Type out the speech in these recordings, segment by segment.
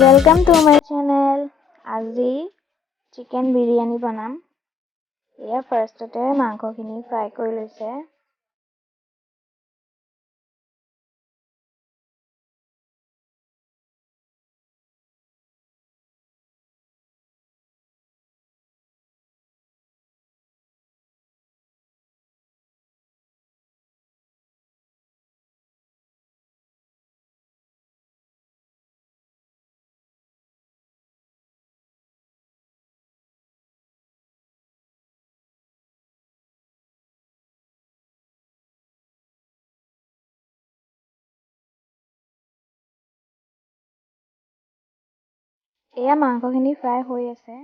Welcome to my channel. আজি chicken biryani বনাম। এয়া ফাৰ্ষ্টতে মাংসখিনি ফ্ৰাই কৰি লৈছে। এয়া মাংসখিনি ফ্ৰাই হৈ আছে।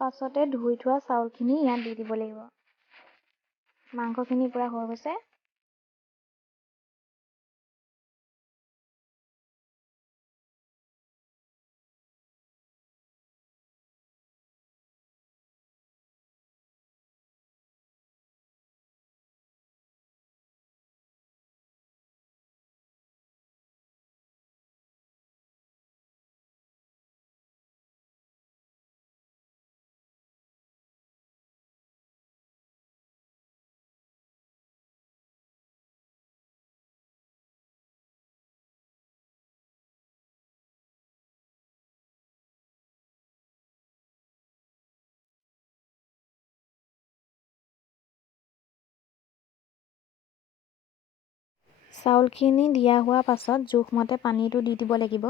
পাছতে ধুই থোৱা চাউলখিনি ইয়াত দি দিব লাগিব। মাংসখিনি পুৰা হৈ গৈছে। চাউলখিনি দিয়া হোৱা পাছত জোখমতে পানীটো দি দিব লাগিব।